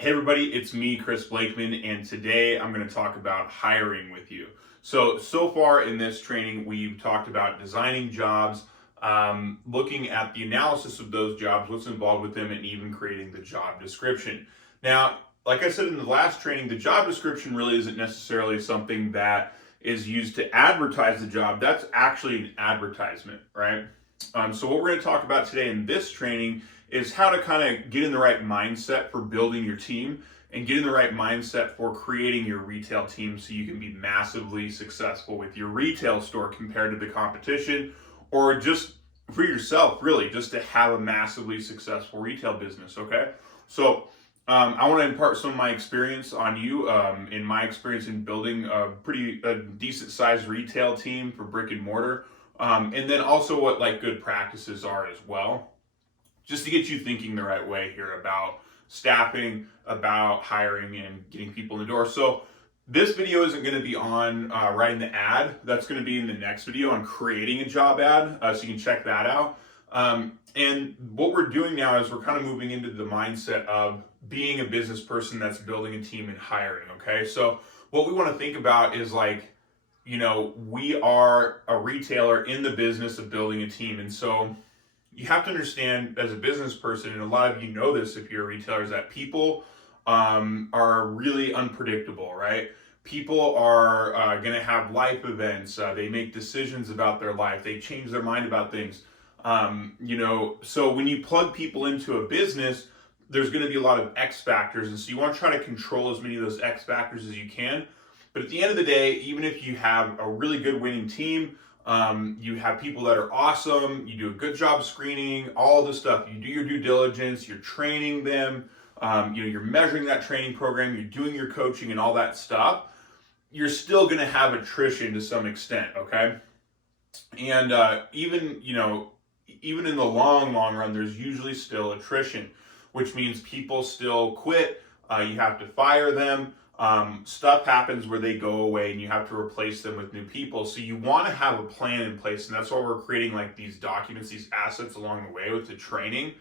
Hey everybody, it's me, Chris Blakeman, and today I'm going to talk about hiring with you. So far in this training, we've talked about designing jobs, looking at the analysis of those jobs, what's involved with them, and even creating the job description. Now, like I said in the last training, the job description really isn't necessarily something that is used to advertise the job. That's actually an advertisement, right? So what we're going to talk about today in this training is how to kind of get in the right mindset for building your team and get in the right mindset for creating your retail team so you can be massively successful with your retail store compared to the competition, or just for yourself, really, just to have a massively successful retail business, okay? So I want to impart some of my experience on you, in my experience in building a decent sized retail team for brick and mortar, and then also what like good practices are as well, just to get you thinking the right way here about staffing, about hiring, and getting people in the door. So this video isn't going to be on writing the ad. That's going to be in the next video on creating a job ad, so you can check that out. And what we're doing now is we're kind of moving into the mindset of being a business person that's building a team and hiring, okay? So what we want to think about is like, we are a retailer in the business of building a team. And so you have to understand as a business person, and a lot of you know this if you're a retailer, is that people are really unpredictable, right? People are going to have life events. They make decisions about their life. They change their mind about things. So when you plug people into a business, there's going to be a lot of X factors. And so you want to try to control as many of those X factors as you can. But at the end of the day, even if you have a really good winning team, you have people that are awesome, you do a good job screening, all this stuff, you do your due diligence, you're training them, you're measuring that training program, you're doing your coaching and all that stuff, you're still going to have attrition to some extent, okay? And even in the long run, there's usually still attrition, which means people still quit, you have to fire them. Stuff happens where they go away and you have to replace them with new people. So you want to have a plan in place, and that's why we're creating like these documents, these assets along the way with the training.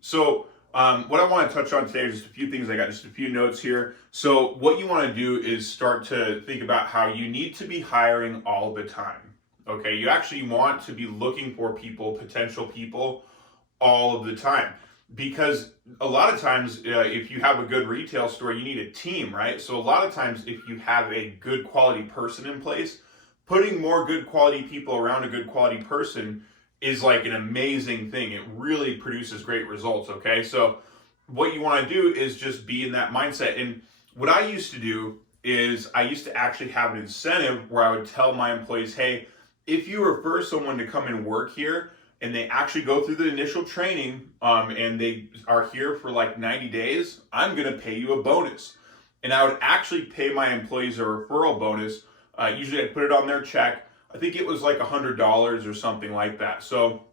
So what I want to touch on today is just a few things. I got just a few notes here. So what you want to do is start to think about how you need to be hiring all the time. Okay, you actually want to be looking for people, potential people, all of the time. Because a lot of times, if you have a good retail store, you need a team, right? So a lot of times, if you have a good quality person in place, putting more good quality people around a good quality person is like an amazing thing. It really produces great results, okay? So what you want to do is just be in that mindset. And what I used to do is I used to actually have an incentive where I would tell my employees, hey, if you refer someone to come and work here, and they actually go through the initial training, and they are here for like 90 days, I'm going to pay you a bonus. And I would actually pay my employees a referral bonus. Usually I'd put it on their check. I think it was like $100 or something like that. So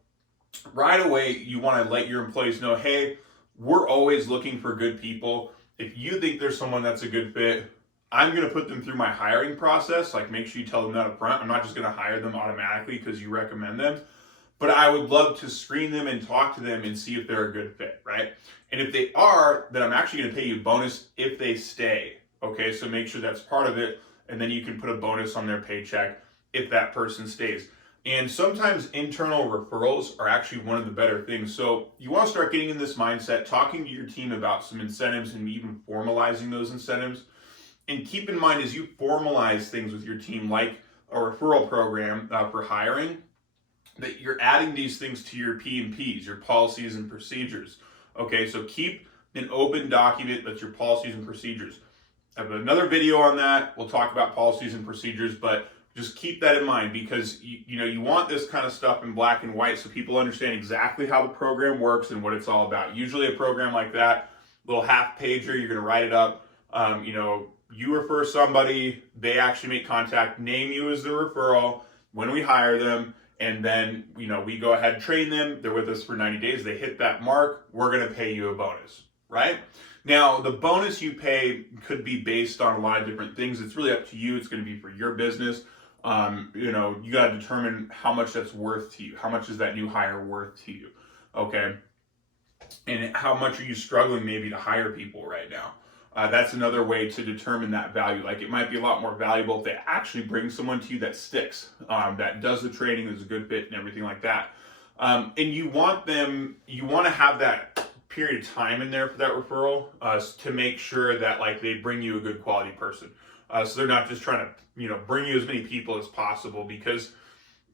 right away, you want to let your employees know, hey, we're always looking for good people. If you think there's someone that's a good fit, I'm going to put them through my hiring process. Like, make sure you tell them that up front. I'm not just going to hire them automatically because you recommend them. But I would love to screen them and talk to them and see if they're a good fit, right? And if they are, then I'm actually going to pay you a bonus if they stay, okay? So make sure that's part of it, and then you can put a bonus on their paycheck if that person stays. And sometimes internal referrals are actually one of the better things. So you want to start getting in this mindset, talking to your team about some incentives and even formalizing those incentives. And keep in mind, as you formalize things with your team, like a referral program for hiring, that you're adding these things to your P&Ps, your policies and procedures. Okay, so keep an open document that's your policies and procedures. I have another video on that. We'll talk about policies and procedures, but just keep that in mind, because you want this kind of stuff in black and white so people understand exactly how the program works and what it's all about. Usually a program like that, little half pager, you're going to write it up. You refer somebody, they actually make contact, name you as the referral when we hire them. And then, we go ahead and train them. They're with us for 90 days. They hit that mark. We're going to pay you a bonus, right? Now, the bonus you pay could be based on a lot of different things. It's really up to you. It's going to be for your business. You got to determine how much that's worth to you. How much is that new hire worth to you? Okay. And how much are you struggling maybe to hire people right now? That's another way to determine that value. Like it might be a lot more valuable if they actually bring someone to you that sticks, that does the training, is a good fit and everything like that. And you want to have that period of time in there for that referral to make sure that like they bring you a good quality person. So they're not just trying to, bring you as many people as possible, because,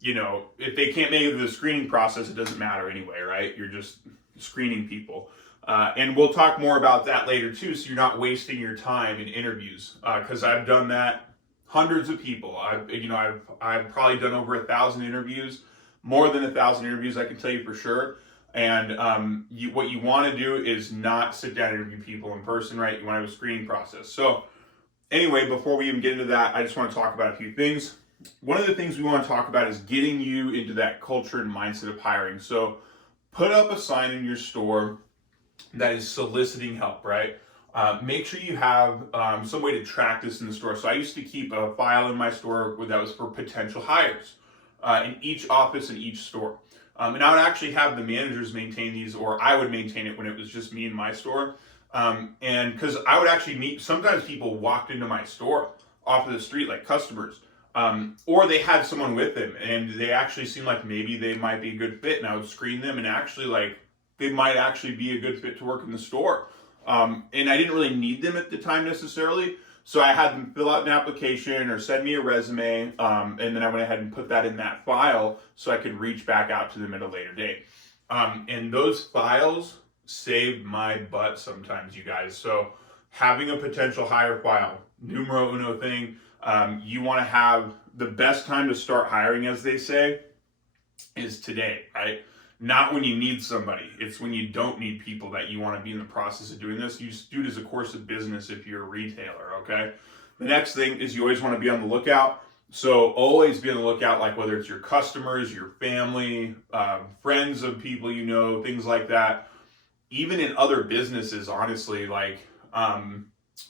if they can't make it through the screening process, it doesn't matter anyway, right? You're just screening people. And we'll talk more about that later too, so you're not wasting your time in interviews. Because I've done that, hundreds of people. I've probably done over 1,000 interviews, more than 1,000 interviews, I can tell you for sure. And what you want to do is not sit down and interview people in person, right? You want to have a screening process. So anyway, before we even get into that, I just want to talk about a few things. One of the things we want to talk about is getting you into that culture and mindset of hiring. So put up a sign in your store that is soliciting help, right? Make sure you have some way to track this in the store. So I used to keep a file in my store that was for potential hires in each office in each store. And I would actually have the managers maintain these, or I would maintain it when it was just me in my store. And because I would actually meet, sometimes people walked into my store off of the street, like customers, or they had someone with them and they actually seemed like maybe they might be a good fit, and I would screen them and actually like they might actually be a good fit to work in the store. And I didn't really need them at the time necessarily. So I had them fill out an application or send me a resume. And then I went ahead and put that in that file so I could reach back out to them at a later date. And those files saved my butt sometimes, you guys. So having a potential hire file, numero uno thing, you want to have the best time to start hiring, as they say, is today, right? Not when you need somebody. It's when you don't need people that you want to be in the process of doing this. You just do it as a course of business if you're a retailer, okay? The next thing is you always want to be on the lookout. So always be on the lookout, like whether it's your customers, your family, friends of people you know, things like that. Even in other businesses, honestly, like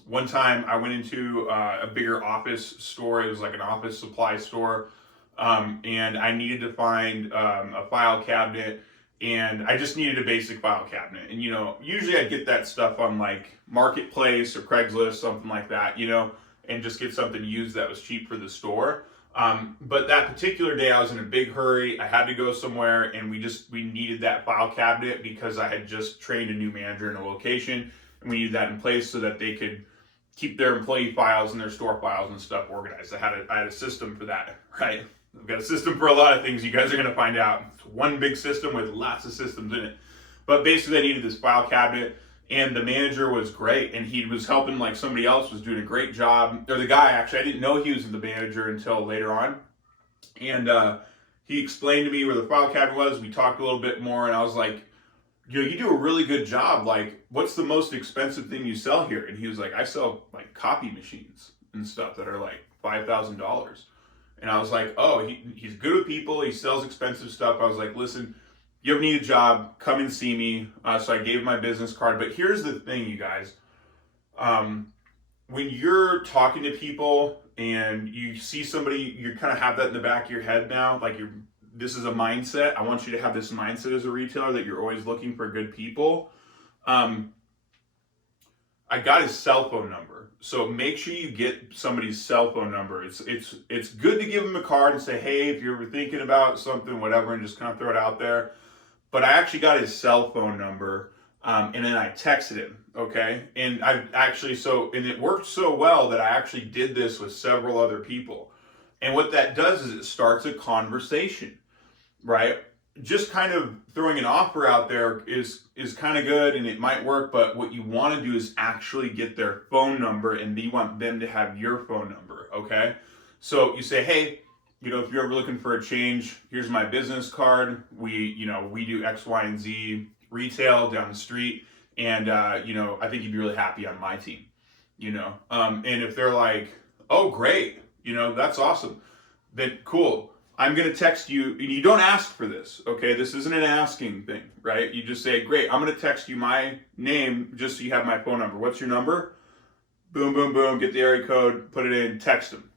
one time I went into a bigger office store. It was like an office supply store. And I needed to find a file cabinet, and I just needed a basic file cabinet. And, usually I'd get that stuff on like Marketplace or Craigslist, something like that, and just get something used that was cheap for the store. But that particular day I was in a big hurry. I had to go somewhere, and we needed that file cabinet because I had just trained a new manager in a location, and we needed that in place so that they could keep their employee files and their store files and stuff organized. I had a system for that, right? I've got a system for a lot of things. You guys are going to find out. It's one big system with lots of systems in it. But basically I needed this file cabinet, and the manager was great, and he was helping, like somebody else was doing a great job. Or the guy, actually, I didn't know he was the manager until later on. And he explained to me where the file cabinet was. We talked a little bit more, and I was like, you do a really good job. Like, what's the most expensive thing you sell here? And he was like, I sell like copy machines and stuff that are like $5,000. And I was like, oh, he's good with people. He sells expensive stuff. I was like, listen, you ever need a job, come and see me. So I gave him my business card. But here's the thing, you guys. When you're talking to people and you see somebody, you kind of have that in the back of your head now. Like this is a mindset. I want you to have this mindset as a retailer that you're always looking for good people. I got his cell phone number. So make sure you get somebody's cell phone number. It's good to give them a card and say, hey, if you're ever thinking about something, whatever, and just kind of throw it out there. But I actually got his cell phone number, and then I texted him, okay? And and it worked so well that I actually did this with several other people. And what that does is it starts a conversation, right? Just kind of throwing an offer out there is kind of good, and it might work, but what you want to do is actually get their phone number, and you want them to have your phone number, okay? So you say, hey, if you're ever looking for a change, here's my business card. We do X, Y, and Z retail down the street, and I think you'd be really happy on my team, and if they're like, oh, great, that's awesome, then cool. I'm going to text you, and you don't ask for this, okay? This isn't an asking thing, right? You just say, great, I'm going to text you my name just so you have my phone number. What's your number? Boom, boom, boom, get the area code, put it in, text them.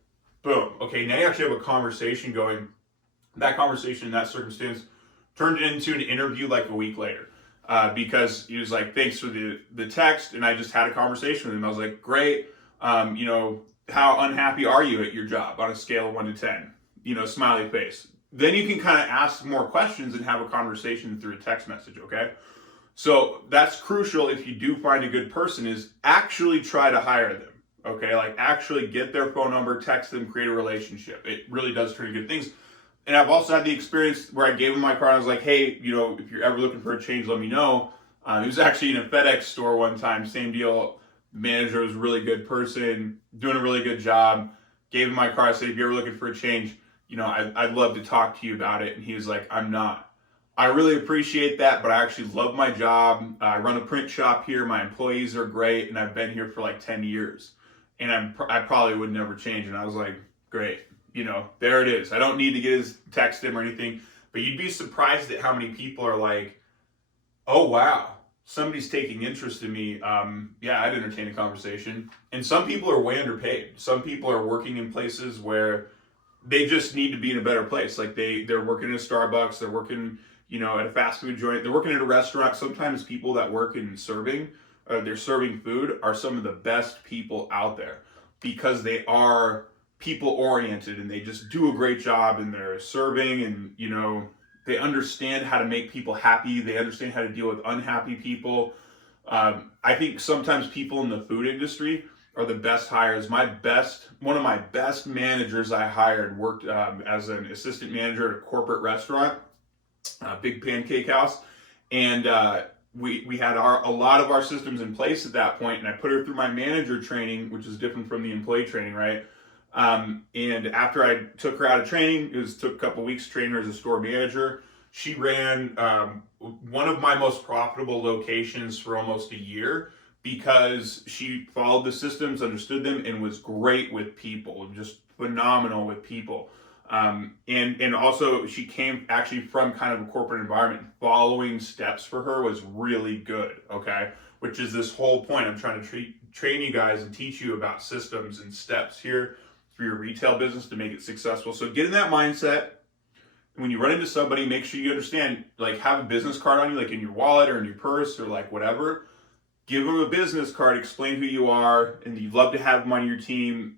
Boom. Okay, now you actually have a conversation going. That conversation in that circumstance turned it into an interview like a week later. because he was like, thanks for the text. And I just had a conversation with him. I was like, great. How unhappy are you at your job on a scale of 1 to 10? Smiley face. Then you can kind of ask more questions and have a conversation through a text message, okay? So that's crucial if you do find a good person, is actually try to hire them, okay? Like actually get their phone number, text them, create a relationship. It really does turn into good things. And I've also had the experience where I gave him my card. I was like, hey, if you're ever looking for a change, let me know. He was actually in a FedEx store one time, same deal. The manager was a really good person, doing a really good job. Gave him my card. I said, if you're ever looking for a change, I'd love to talk to you about it. And he was like, I'm not. I really appreciate that, but I actually love my job. I run a print shop here. My employees are great, and I've been here for like 10 years. And I probably would never change. And I was like, great. There it is. I don't need to text him or anything. But you'd be surprised at how many people are like, oh, wow, somebody's taking interest in me. Yeah, I'd entertain a conversation. And some people are way underpaid. Some people are working in places where they just need to be in a better place. Like they're working at a Starbucks, they're working, at a fast food joint, they're working at a restaurant. Sometimes people that work in serving, they're serving food, are some of the best people out there because they are people oriented and they just do a great job and they're serving and, they understand how to make people happy. They understand how to deal with unhappy people. I think sometimes people in the food industry are the best hires. One of my best managers I hired worked as an assistant manager at a corporate restaurant, a big pancake house. And we had a lot of our systems in place at that point, and I put her through my manager training, which is different from the employee training, right? And after I took her out of training, took a couple weeks to train her as a store manager. She ran one of my most profitable locations for almost a year because she followed the systems, understood them, and was great with people, just phenomenal with people. And also she came actually from kind of a corporate environment. Following steps for her was really good, okay? Which is this whole point. I'm trying to train you guys and teach you about systems and steps here for your retail business to make it successful. So get in that mindset. When you run into somebody, make sure you understand, like have a business card on you, like in your wallet or in your purse or like whatever. Give them a business card, explain who you are, and you'd love to have them on your team,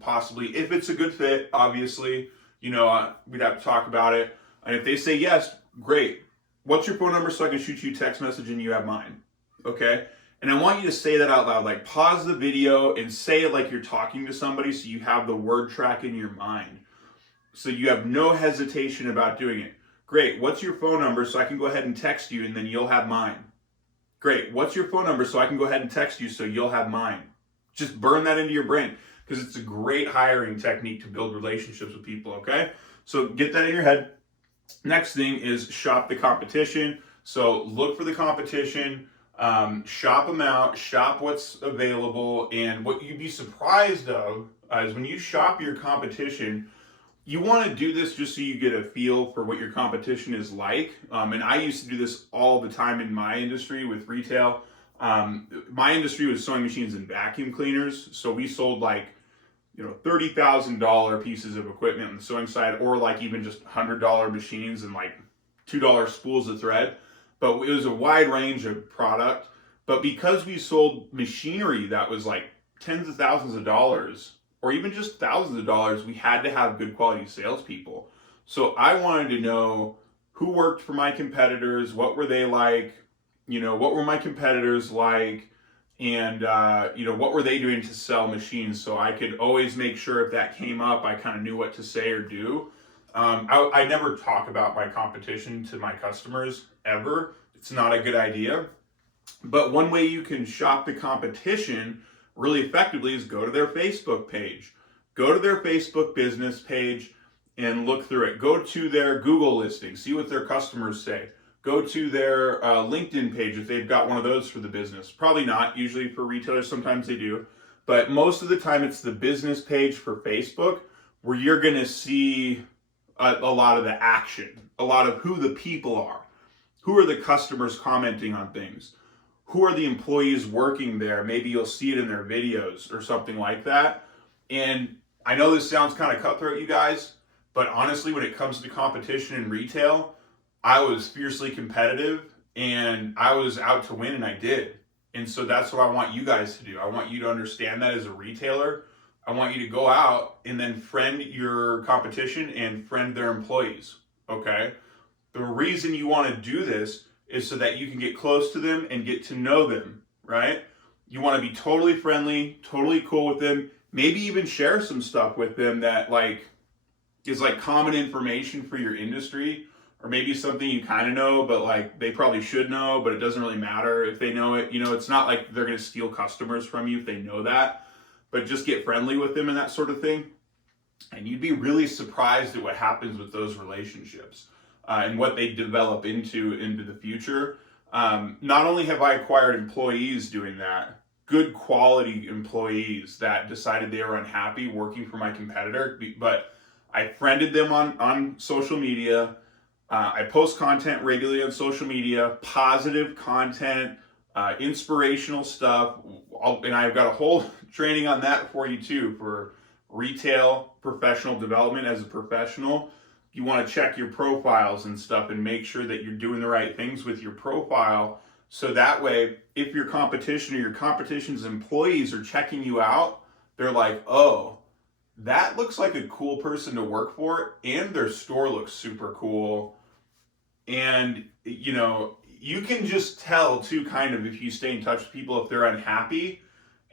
possibly. If it's a good fit, obviously, we'd have to talk about it. And if they say yes, great. What's your phone number so I can shoot you a text message and you have mine? Okay? And I want you to say that out loud, like pause the video and say it like you're talking to somebody so you have the word track in your mind. So you have no hesitation about doing it. Great, what's your phone number so I can go ahead and text you and then you'll have mine? Great, what's your phone number so I can go ahead and text you so you'll have mine? Just burn that into your brain because it's a great hiring technique to build relationships with people, okay? So get that in your head. Next thing is shop the competition. So look for the competition. Shop them out, shop what's available, and what you'd be surprised of is when you shop your competition, you want to do this just so you get a feel for what your competition is like. And I used to do this all the time in my industry with retail. My industry was sewing machines and vacuum cleaners, so we sold like $30,000 pieces of equipment on the sewing side, or like even just $100 machines and like $2 spools of thread. But it was a wide range of product. But because we sold machinery that was like tens of thousands of dollars, or even just thousands of dollars, we had to have good quality salespeople. So I wanted to know who worked for my competitors, what were they like, what were my competitors like, and what were they doing to sell machines, so I could always make sure if that came up, I kind of knew what to say or do. I never talk about my competition to my customers, ever. It's not a good idea. But one way you can shop the competition really effectively is go to their Facebook page. Go to their Facebook business page and look through it. Go to their Google listing, see what their customers say. Go to their LinkedIn page if they've got one of those for the business. Probably not, usually for retailers, sometimes they do. But most of the time it's the business page for Facebook where you're gonna see a lot of the action, a lot of who the people are. Who are the customers commenting on things? Who are the employees working there? Maybe you'll see it in their videos or something like that. And I know this sounds kind of cutthroat, you guys, but honestly, when it comes to competition in retail, I was fiercely competitive and I was out to win, and I did. And so that's what I want you guys to do. I want you to understand that as a retailer. I want you to go out and then friend your competition and friend their employees. Okay? The reason you want to do this is so that you can get close to them and get to know them, right? You want to be totally friendly, totally cool with them, maybe even share some stuff with them that like is like common information for your industry, or maybe something you kind of know, but like they probably should know, but it doesn't really matter if they know it. You know, it's not like they're going to steal customers from you if they know that, but just get friendly with them and that sort of thing. And you'd be really surprised at what happens with those relationships and what they develop into the future. Not only have I acquired employees doing that, good quality employees that decided they were unhappy working for my competitor, but I friended them on social media. I post content regularly on social media, positive content, inspirational stuff. And I've got a whole training on that for you too, for retail professional development as a professional. You want to check your profiles and stuff and make sure that you're doing the right things with your profile. So that way, if your competition or your competition's employees are checking you out, they're like, oh, that looks like a cool person to work for, and their store looks super cool. And, you know, you can just tell too, kind of, if you stay in touch with people, if they're unhappy.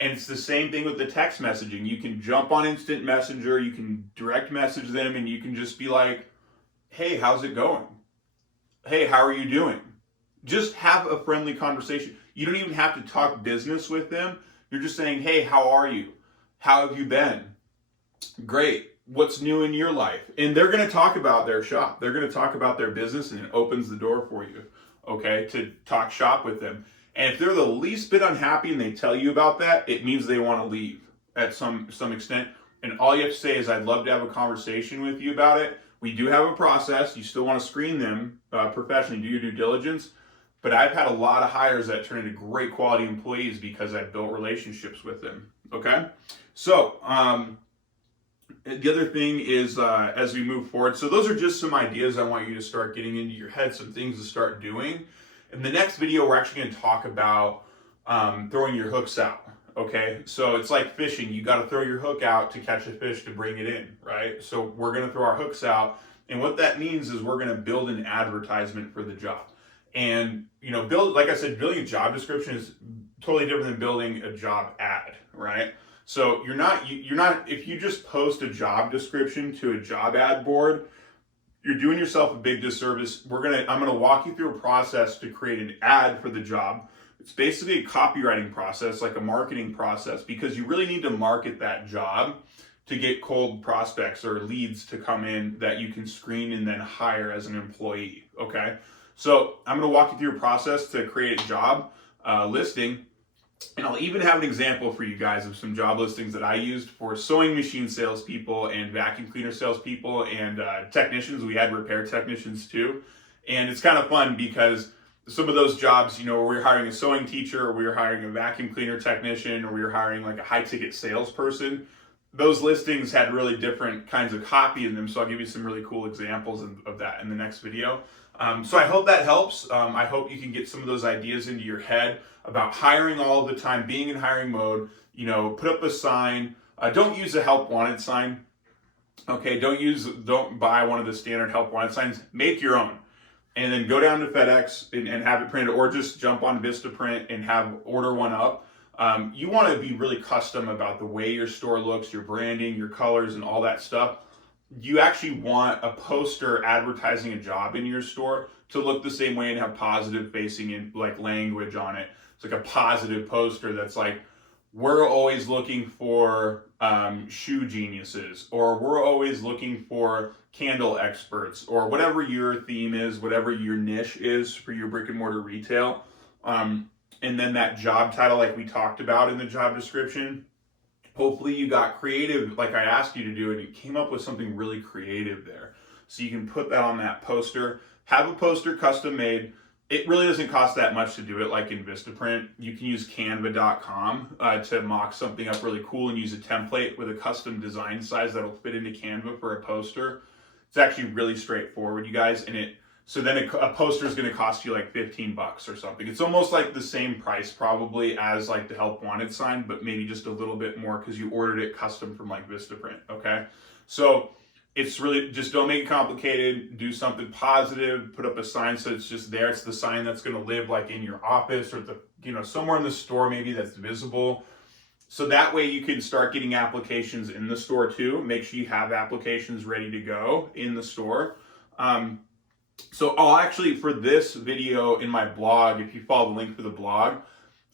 And it's the same thing with the text messaging. You can jump on instant messenger, you can direct message them, and you can just be like, hey, how's it going? Hey, how are you doing? Just have a friendly conversation. You don't even have to talk business with them. You're just saying, hey, how are you? How have you been? Great. What's new in your life? And they're going to talk about their shop. They're going to talk about their business, and it opens the door for you, okay, to talk shop with them. And if they're the least bit unhappy and they tell you about that, it means they want to leave at some extent. And all you have to say is, I'd love to have a conversation with you about it. We do have a process. You still want to screen them professionally, do your due diligence. But I've had a lot of hires that turn into great quality employees because I've built relationships with them, okay? So, the other thing is, as we move forward, so those are just some ideas I want you to start getting into your head, some things to start doing. In the next video, we're actually going to talk about throwing your hooks out, okay? So it's like fishing. You got to throw your hook out to catch a fish to bring it in, right? So we're going to throw our hooks out, and what that means is we're going to build an advertisement for the job. And, you know, like I said, building a job description is totally different than building a job ad, right? So you're not, if you just post a job description to a job ad board, you're doing yourself a big disservice. I'm gonna walk you through a process to create an ad for the job. It's basically a copywriting process, like a marketing process, because you really need to market that job to get cold prospects or leads to come in that you can screen and then hire as an employee, okay? So I'm gonna walk you through a process to create a job listing. And I'll even have an example for you guys of some job listings that I used for sewing machine salespeople and vacuum cleaner salespeople and technicians. We had repair technicians too. And it's kind of fun because some of those jobs, you know, where we were hiring a sewing teacher, or we were hiring a vacuum cleaner technician, or we were hiring like a high ticket salesperson, those listings had really different kinds of copy in them. So I'll give you some really cool examples of that in the next video. So I hope that helps. I hope you can get some of those ideas into your head about hiring all the time, being in hiring mode. You know, put up a sign. Don't use a help wanted sign. Okay, don't buy one of the standard help wanted signs. Make your own, and then go down to FedEx and have it printed, or just jump on Vistaprint and order one up. You want to be really custom about the way your store looks, your branding, your colors, and all that stuff. You actually want a poster advertising a job in your store to look the same way and have positive facing in like language on it. It's like a positive poster that's like, we're always looking for shoe geniuses, or we're always looking for candle experts, or whatever your theme is, whatever your niche is for your brick and mortar retail. And then that job title, like we talked about in the job description. Hopefully you got creative like I asked you to do, and you came up with something really creative there. So you can put that on that poster. Have a poster custom made. It really doesn't cost that much to do it, like in Vistaprint. You can use canva.com to mock something up really cool and use a template with a custom design size that'll fit into Canva for a poster. It's actually really straightforward, you guys, and it So then a poster is going to cost you like $15 or something. It's almost like the same price probably as like the help wanted sign, but maybe just a little bit more because you ordered it custom from like Vistaprint. Okay. So it's really just don't make it complicated. Do something positive. Put up a sign so it's just there. It's the sign that's going to live like in your office or the, somewhere in the store maybe that's visible. So that way you can start getting applications in the store too. Make sure you have applications ready to go in the store. So I'll actually, for this video in my blog, if you follow the link for the blog,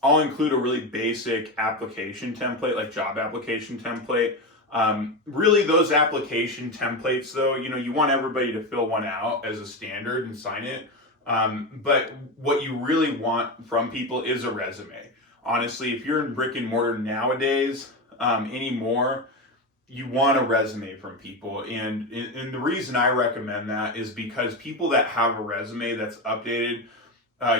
I'll include a really basic application template, like job application template. Really those application templates though, you want everybody to fill one out as a standard and sign it. But what you really want from people is a resume. Honestly, if you're in brick and mortar nowadays, anymore, you want a resume from people. And the reason I recommend that is because people that have a resume that's updated,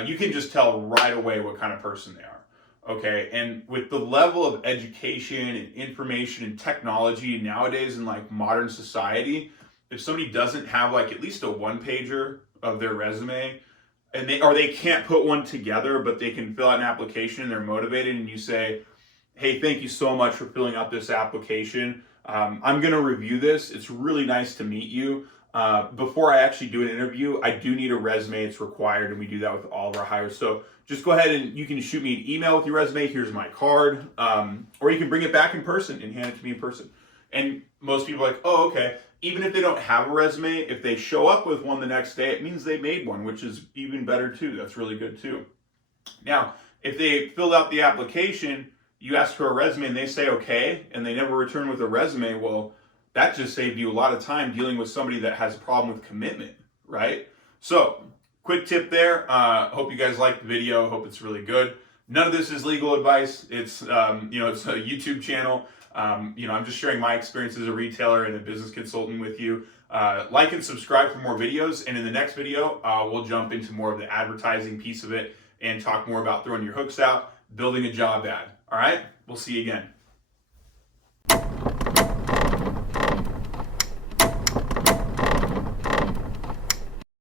you can just tell right away what kind of person they are. Okay. And with the level of education and information and technology nowadays in like modern society, if somebody doesn't have like at least a one-pager of their resume, and they can't put one together, but they can fill out an application and they're motivated, and you say, hey, thank you so much for filling out this application. I'm going to review this. It's really nice to meet you. Before I actually do an interview, I do need a resume. It's required, and we do that with all of our hires. So just go ahead and you can shoot me an email with your resume. Here's my card. Or you can bring it back in person and hand it to me in person. And most people are like, oh, okay. Even if they don't have a resume, if they show up with one the next day, it means they made one, which is even better too. That's really good too. Now, if they filled out the application, you ask for a resume and they say okay, and they never return with a resume, well, that just saved you a lot of time dealing with somebody that has a problem with commitment, right? So, quick tip there. Hope you guys liked the video. Hope it's really good. None of this is legal advice. It's, it's a YouTube channel. I'm just sharing my experience as a retailer and a business consultant with you. Like and subscribe for more videos. And in the next video, we'll jump into more of the advertising piece of it and talk more about throwing your hooks out, building a job ad. All right, we'll see you again.